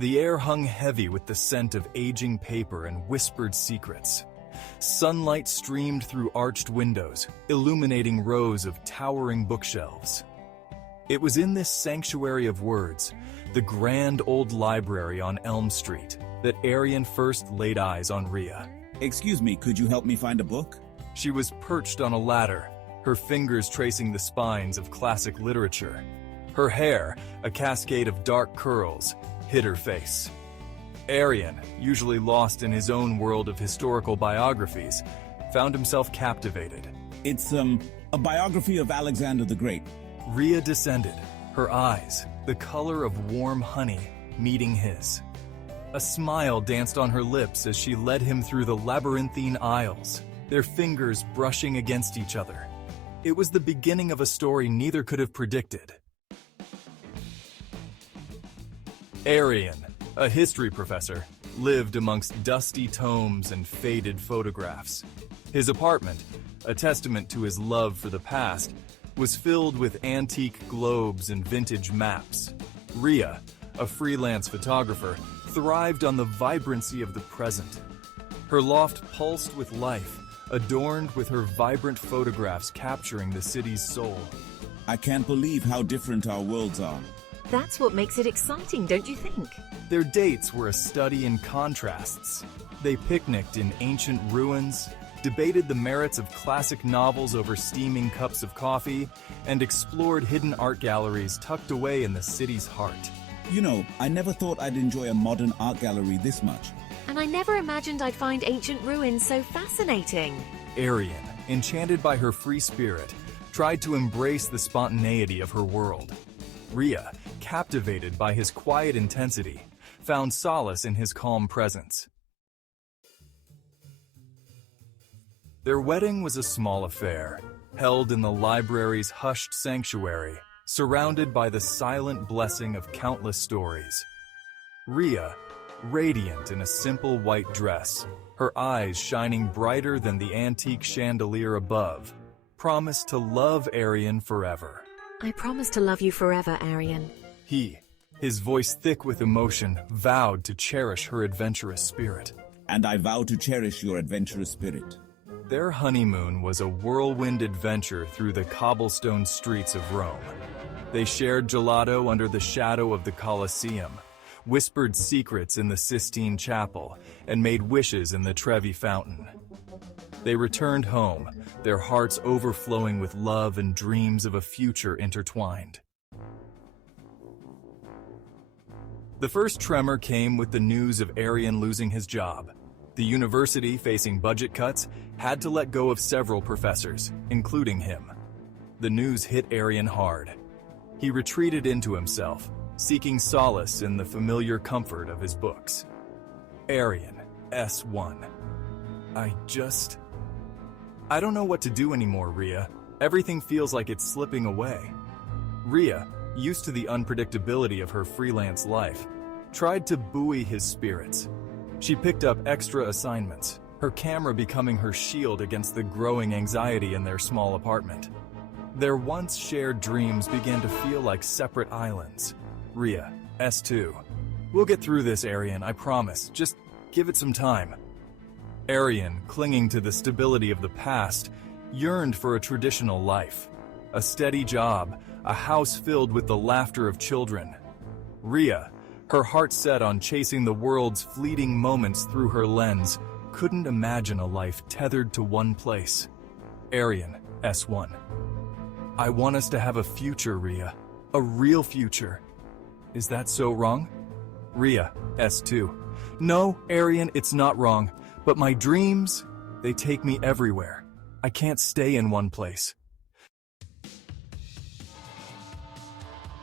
The air hung heavy with the scent of aging paper and whispered secrets. Sunlight streamed through arched windows, illuminating rows of towering bookshelves. It was in this sanctuary of words, the grand old library on Elm Street, that Aryan first laid eyes on Rhea. Excuse me, could you help me find a book? She was perched on a ladder, her fingers tracing the spines of classic literature. Her hair, a cascade of dark curls, hid her face. Aryan, usually lost in his own world of historical biographies, found himself captivated. It's, a biography of Alexander the Great. Rhea descended, her eyes, the color of warm honey, meeting his. A smile danced on her lips as she led him through the labyrinthine aisles, their fingers brushing against each other. It was the beginning of a story neither could have predicted. Aryan, a history professor, lived amongst dusty tomes and faded photographs. His apartment, a testament to his love for the past, was filled with antique globes and vintage maps. Rhea, a freelance photographer, thrived on the vibrancy of the present. Her loft pulsed with life, adorned with her vibrant photographs capturing the city's soul. I can't believe how different our worlds are. That's what makes it exciting, don't you think? Their dates were a study in contrasts. They picnicked in ancient ruins, debated the merits of classic novels over steaming cups of coffee, and explored hidden art galleries tucked away in the city's heart. You know, I never thought I'd enjoy a modern art gallery this much. And I never imagined I'd find ancient ruins so fascinating. Aryan, enchanted by her free spirit, tried to embrace the spontaneity of her world. Rhea, captivated by his quiet intensity, found solace in his calm presence. Their wedding was a small affair, held in the library's hushed sanctuary, surrounded by the silent blessing of countless stories. Rhea, radiant in a simple white dress, her eyes shining brighter than the antique chandelier above, promised to love Aryan forever. I promise to love you forever, Aryan. He, his voice thick with emotion, vowed to cherish her adventurous spirit. And I vow to cherish your adventurous spirit. Their honeymoon was a whirlwind adventure through the cobblestone streets of Rome. They shared gelato under the shadow of the Colosseum, whispered secrets in the Sistine Chapel, and made wishes in the Trevi Fountain. They returned home, their hearts overflowing with love and dreams of a future intertwined. The first tremor came with the news of Aryan losing his job. The university, facing budget cuts, had to let go of several professors, including him. The news hit Aryan hard. He retreated into himself, seeking solace in the familiar comfort of his books. Aryan, S1. I don't know what to do anymore, Rhea. Everything feels like it's slipping away. Rhea, used to the unpredictability of her freelance life, tried to buoy his spirits. She picked up extra assignments, her camera becoming her shield against the growing anxiety in their small apartment. Their once shared dreams began to feel like separate islands. Rhea, S2. We'll get through this, Aryan, I promise. Just give it some time. Aryan, clinging to the stability of the past, yearned for a traditional life. A steady job, a house filled with the laughter of children. Rhea, her heart set on chasing the world's fleeting moments through her lens, couldn't imagine a life tethered to one place. Aryan, S1. I want us to have a future, Rhea. A real future. Is that so wrong? Rhea, S2. No, Aryan, it's not wrong. But my dreams, they take me everywhere. I can't stay in one place.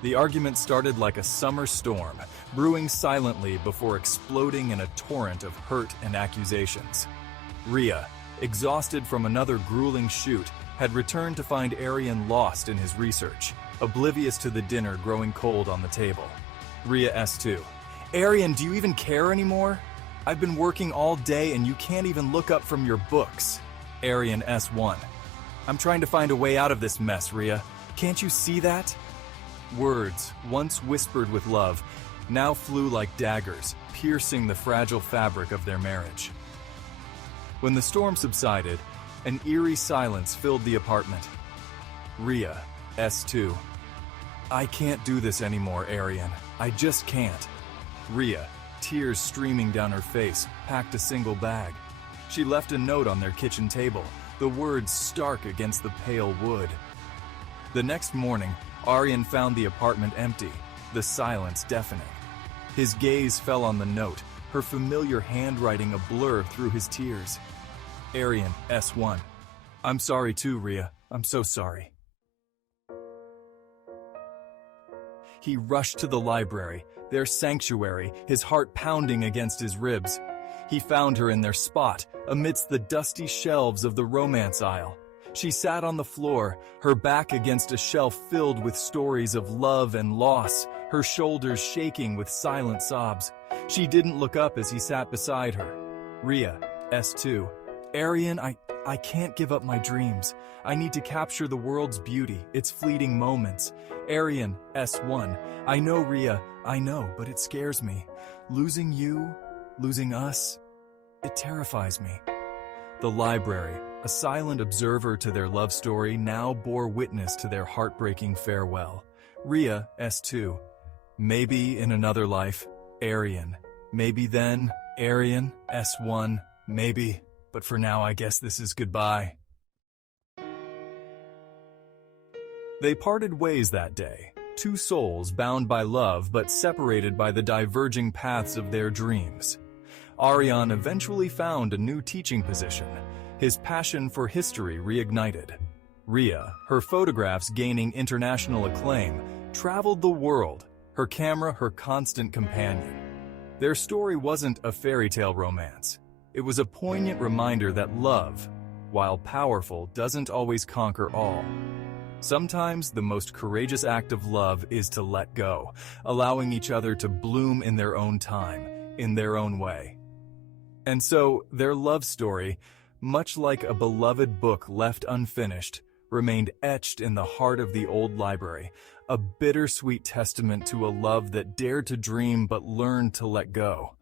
The argument started like a summer storm, brewing silently before exploding in a torrent of hurt and accusations. Rhea, exhausted from another grueling shoot, had returned to find Aryan lost in his research, oblivious to the dinner growing cold on the table. Rhea, S2. Aryan, do you even care anymore? I've been working all day and you can't even look up from your books. Aryan, S1. I'm trying to find a way out of this mess, Rhea. Can't you see that? Words, once whispered with love, now flew like daggers, piercing the fragile fabric of their marriage. When the storm subsided, an eerie silence filled the apartment. Rhea, S2. I can't do this anymore, Aryan. I just can't. Rhea, tears streaming down her face, packed a single bag. She left a note on their kitchen table, the words stark against the pale wood. The next morning, Aryan found the apartment empty, the silence deafening. His gaze fell on the note, her familiar handwriting a blur through his tears. Aryan, S1. I'm sorry too, Rhea. I'm so sorry. He rushed to the library, their sanctuary, his heart pounding against his ribs. He found her in their spot, amidst the dusty shelves of the romance aisle. She sat on the floor, her back against a shelf filled with stories of love and loss, her shoulders shaking with silent sobs. She didn't look up as he sat beside her. Rhea, S2. Aryan, I can't give up my dreams. I need to capture the world's beauty, its fleeting moments. Aryan, S1. I know, Rhea, I know, but it scares me. Losing you, losing us, it terrifies me. The library, a silent observer to their love story, now bore witness to their heartbreaking farewell. Rhea, S2. Maybe in another life, Aryan. Maybe then, Aryan, S1. Maybe, but for now I guess this is goodbye. They parted ways that day, two souls bound by love but separated by the diverging paths of their dreams. Aryan eventually found a new teaching position, his passion for history reignited. Rhea, her photographs gaining international acclaim, traveled the world, her camera her constant companion. Their story wasn't a fairy tale romance. It was a poignant reminder that love, while powerful, doesn't always conquer all. Sometimes the most courageous act of love is to let go, allowing each other to bloom in their own time, in their own way. And so, their love story, much like a beloved book left unfinished, remained etched in the heart of the old library, a bittersweet testament to a love that dared to dream but learned to let go.